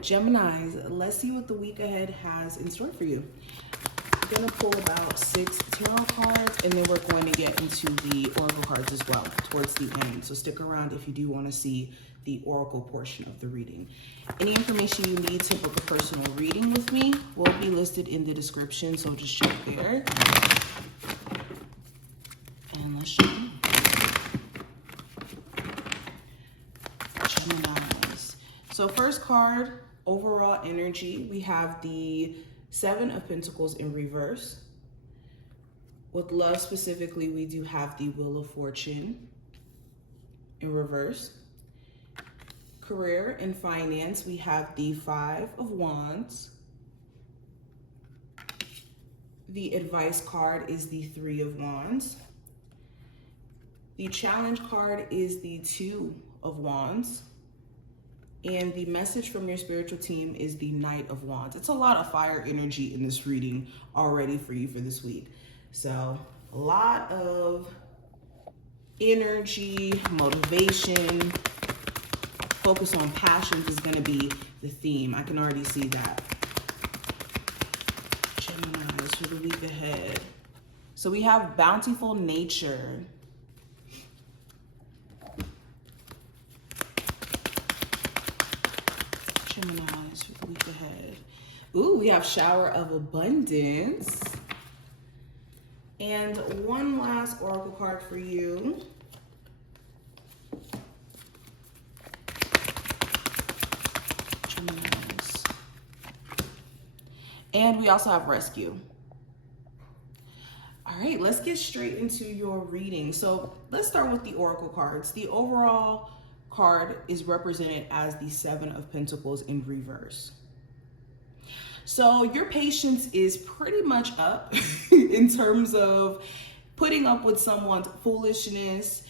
Geminis, let's see what the week ahead has in store for you. I'm going to pull about 6 tarot cards, and then we're going to get into the oracle cards as well towards the end. So stick around if you do want to see the oracle portion of the reading. Any information you need to book a personal reading with me will be listed in the description, so just check there. And let's check in. Geminis. So first card, overall energy, we have the 7 of Pentacles in reverse. With love specifically, we do have the Wheel of Fortune in reverse. Career and finance, we have the 5 of Wands. The advice card is the 3 of Wands. The challenge card is the 2 of Wands. And the message from your spiritual team is the Knight of Wands. It's a lot of fire energy in this reading already for you for this week. So a lot of energy, motivation, focus on passions is going to be the theme. I can already see that. Geminis for the week ahead. So we have bountiful nature. Geminis for the week ahead. Ooh, we have shower of abundance. And one last oracle card for you. Geminis. And we also have rescue. All right, let's get straight into your reading. So let's start with the oracle cards. The overall card is represented as the 7 of Pentacles in reverse. So your patience is pretty much up in terms of putting up with someone's foolishness,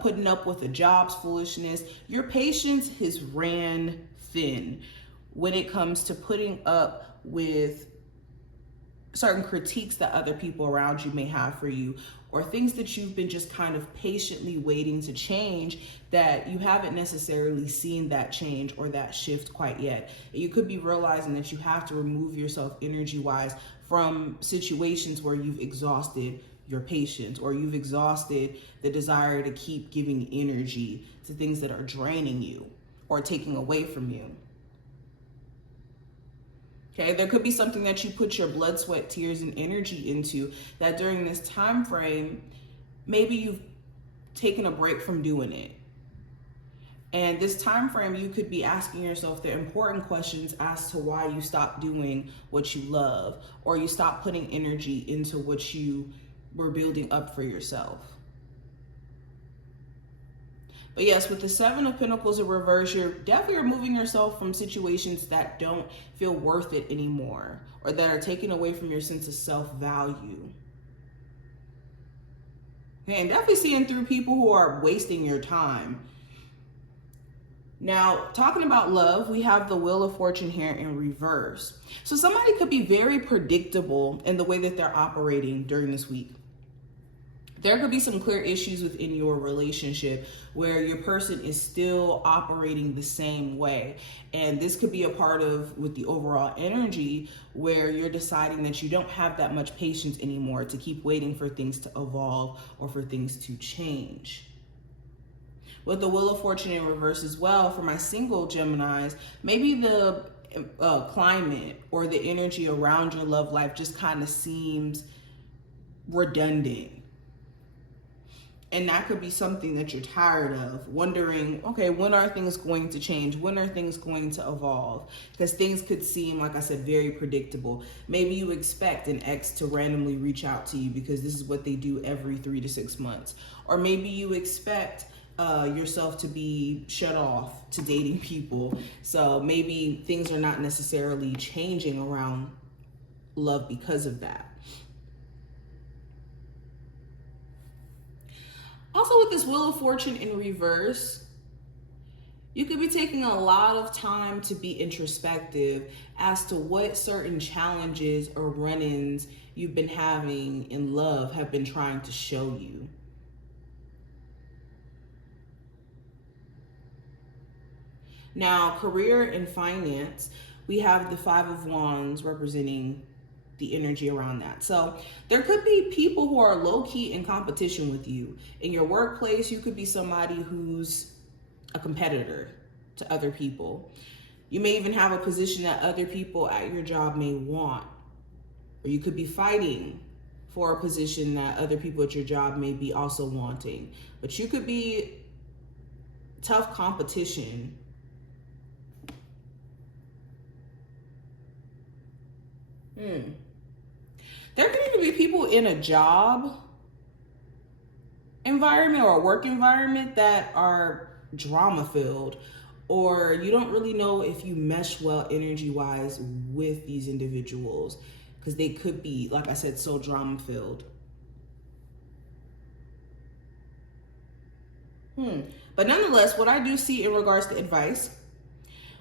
putting up with a job's foolishness. Your patience has ran thin when it comes to putting up with certain critiques that other people around you may have for you, or things that you've been just kind of patiently waiting to change that you haven't necessarily seen that change or that shift quite yet. You could be realizing that you have to remove yourself energy-wise from situations where you've exhausted your patience, or you've exhausted the desire to keep giving energy to things that are draining you or taking away from you. Okay, there could be something that you put your blood, sweat, tears, and energy into that during this time frame, maybe you've taken a break from doing it. And this time frame, you could be asking yourself the important questions as to why you stopped doing what you love, or you stopped putting energy into what you were building up for yourself. But yes, with the 7 of Pentacles in reverse, you're definitely removing yourself from situations that don't feel worth it anymore, or that are taking away from your sense of self-value. And definitely seeing through people who are wasting your time. Now, talking about love, we have the Wheel of Fortune here in reverse. So somebody could be very predictable in the way that they're operating during this week. There could be some clear issues within your relationship where your person is still operating the same way. And this could be a part of, with the overall energy, where you're deciding that you don't have that much patience anymore to keep waiting for things to evolve or for things to change. With the Wheel of Fortune in reverse as well, for my single Geminis, maybe the climate or the energy around your love life just kind of seems redundant. And that could be something that you're tired of, wondering, okay, when are things going to change? When are things going to evolve? Because things could seem, like I said, very predictable. Maybe you expect an ex to randomly reach out to you because this is what they do every 3 to 6 months. Or maybe you expect yourself to be shut off to dating people. So maybe things are not necessarily changing around love because of that. Also, with this Wheel of Fortune in reverse, you could be taking a lot of time to be introspective as to what certain challenges or run-ins you've been having in love have been trying to show you. Now, career and finance, we have the Five of Wands representing the energy around that. So there could be people who are low-key in competition with you. In your workplace, you could be somebody who's a competitor to other people. You may even have a position that other people at your job may want. Or you could be fighting for a position that other people at your job may be also wanting. But you could be tough competition. There could even be people in a job environment or a work environment that are drama filled, or you don't really know if you mesh well energy wise with these individuals because they could be, like I said, so drama filled. But nonetheless, what I do see in regards to advice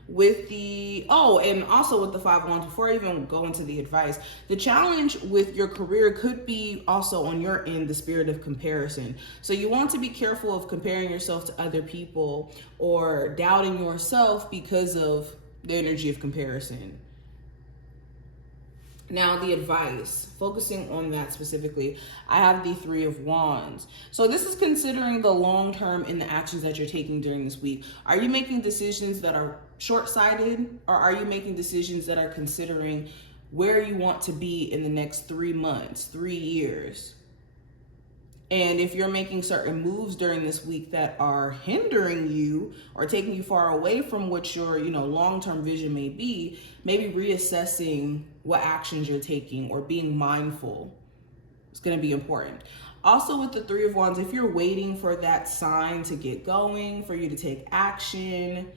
with and also with the Five of Wands, before I even go into the advice, the challenge with your career could be also on your end, the spirit of comparison. So you want to be careful of comparing yourself to other people or doubting yourself because of the energy of comparison. Now, the advice, focusing on that specifically, I have the Three of Wands. So this is considering the long term in the actions that you're taking during this week. Are you making decisions that are short-sighted, or are you making decisions that are considering where you want to be in the next 3 months, 3 years? And if you're making certain moves during this week that are hindering you or taking you far away from what your, long-term vision may be, maybe reassessing what actions you're taking or being mindful is going to be important. Also with the Three of Wands, if you're waiting for that sign to get going, for you to take action,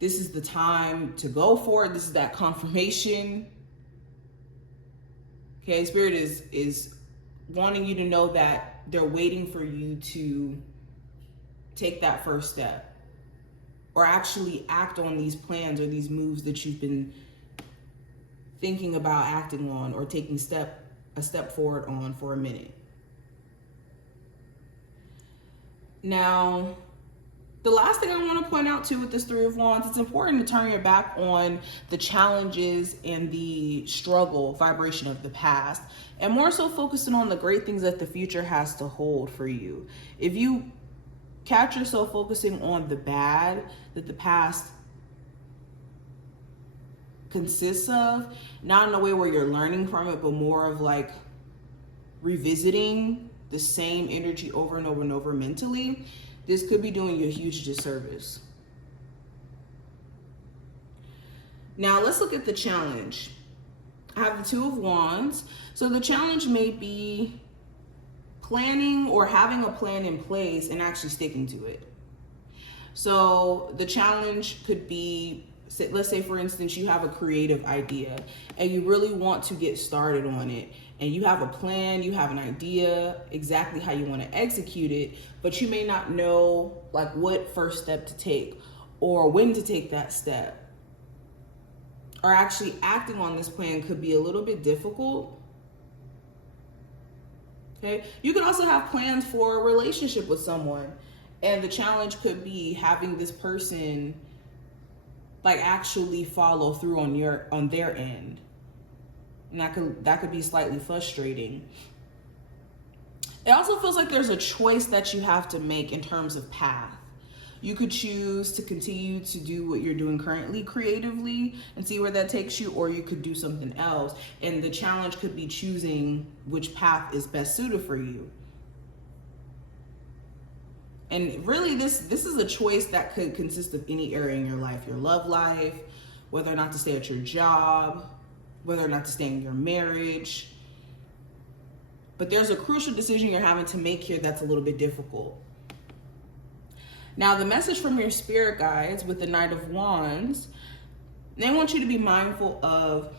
this is the time to go for it. This is that confirmation. Okay, Spirit is wanting you to know that they're waiting for you to take that first step or actually act on these plans or these moves that you've been thinking about acting on or taking a step forward on for a minute. Now, the last thing I want to point out too with this Three of Wands, it's important to turn your back on the challenges and the struggle vibration of the past, and more so focusing on the great things that the future has to hold for you. If you catch yourself focusing on the bad that the past consists of, not in a way where you're learning from it, but more of like revisiting the same energy over and over and over mentally, this could be doing you a huge disservice. Now let's look at the challenge. I have the Two of Wands. So the challenge may be planning or having a plan in place and actually sticking to it. So the challenge could be, let's say for instance, you have a creative idea and you really want to get started on it. And you have a plan, you have an idea exactly how you want to execute it, but you may not know like what first step to take or when to take that step. Or actually acting on this plan could be a little bit difficult. Okay. You can also have plans for a relationship with someone, and the challenge could be having this person like actually follow through on their end. And that could be slightly frustrating. It also feels like there's a choice that you have to make in terms of path. You could choose to continue to do what you're doing currently creatively and see where that takes you, or you could do something else. And the challenge could be choosing which path is best suited for you. And really, this is a choice that could consist of any area in your life, your love life, whether or not to stay at your job, whether or not to stay in your marriage. But there's a crucial decision you're having to make here that's a little bit difficult. Now, the message from your spirit guides with the Knight of Wands, they want you to be mindful of,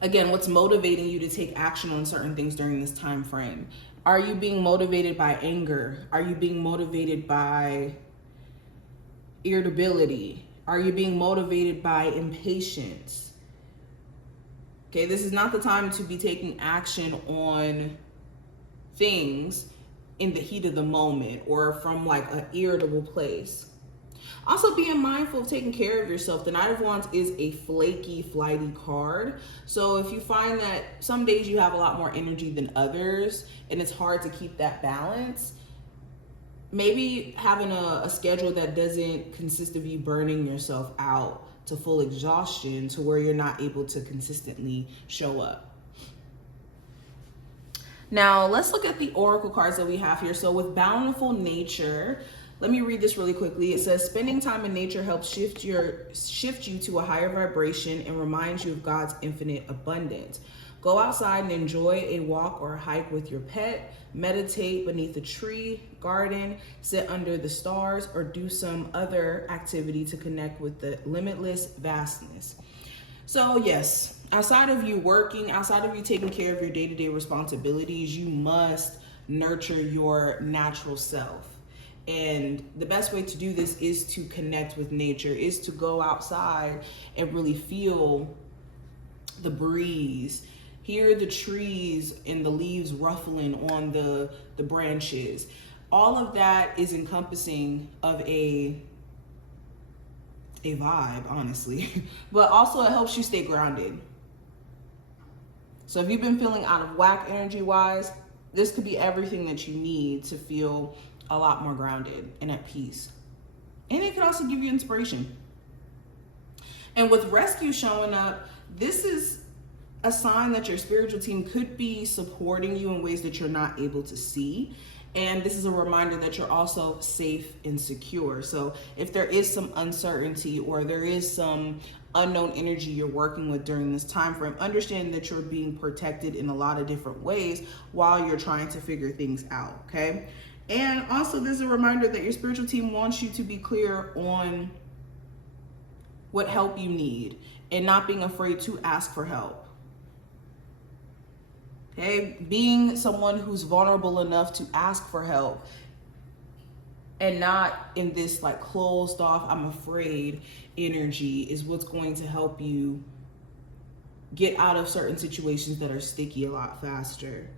again, what's motivating you to take action on certain things during this time frame. Are you being motivated by anger? Are you being motivated by irritability? Are you being motivated by impatience? Okay, this is not the time to be taking action on things in the heat of the moment or from like an irritable place. Also, being mindful of taking care of yourself. The Knight of Wands is a flaky, flighty card. So if you find that some days you have a lot more energy than others and it's hard to keep that balance, maybe having a schedule that doesn't consist of you burning yourself out to full exhaustion to where you're not able to consistently show up. Now, let's look at the oracle cards that we have here. So with bountiful nature, let me read this really quickly. It says, spending time in nature helps shift you to a higher vibration and reminds you of God's infinite abundance. Go outside and enjoy a walk or a hike with your pet. Meditate beneath a tree, garden, sit under the stars, or do some other activity to connect with the limitless vastness. So yes, outside of you working, outside of you taking care of your day-to-day responsibilities, you must nurture your natural self. And the best way to do this is to connect with nature, is to go outside and really feel the breeze, hear the trees and the leaves ruffling on the branches. All of that is encompassing of a vibe, honestly. But also it helps you stay grounded. So if you've been feeling out of whack energy-wise, this could be everything that you need to feel a lot more grounded and at peace. And it can also give you inspiration. And with rescue showing up, this is a sign that your spiritual team could be supporting you in ways that you're not able to see. And this is a reminder that you're also safe and secure. So if there is some uncertainty or there is some unknown energy you're working with during this time frame, understand that you're being protected in a lot of different ways while you're trying to figure things out, okay? And also, there's a reminder that your spiritual team wants you to be clear on what help you need and not being afraid to ask for help. Okay, being someone who's vulnerable enough to ask for help and not in this like closed off, I'm afraid energy is what's going to help you get out of certain situations that are sticky a lot faster.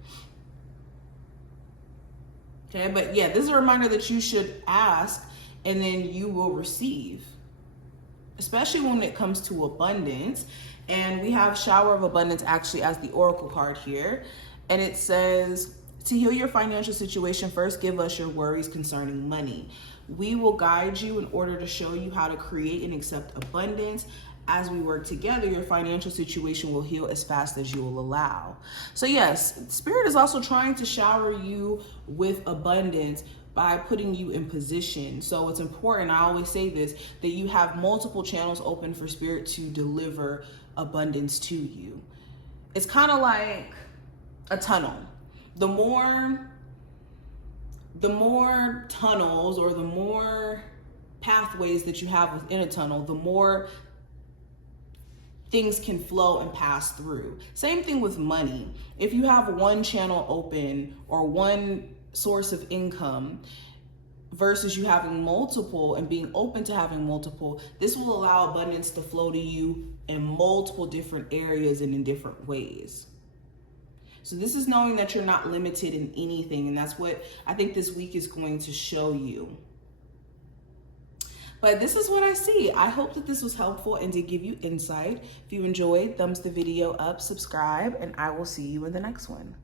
Okay, but yeah, this is a reminder that you should ask and then you will receive, especially when it comes to abundance. And we have Shower of Abundance actually as the oracle card here. And it says, to heal your financial situation, first give us your worries concerning money. We will guide you in order to show you how to create and accept abundance. As we work together, your financial situation will heal as fast as you will allow. So yes, Spirit is also trying to shower you with abundance by putting you in position. So it's important, I always say this, that you have multiple channels open for Spirit to deliver abundance to you. It's kind of like a tunnel. The more tunnels or the more pathways that you have within a tunnel, the more things can flow and pass through. Same thing with money. If you have one channel open or one source of income versus you having multiple and being open to having multiple, this will allow abundance to flow to you in multiple different areas and in different ways. So this is knowing that you're not limited in anything, and that's what I think this week is going to show you. But this is what I see. I hope that this was helpful and did give you insight. If you enjoyed, thumbs the video up, subscribe, and I will see you in the next one.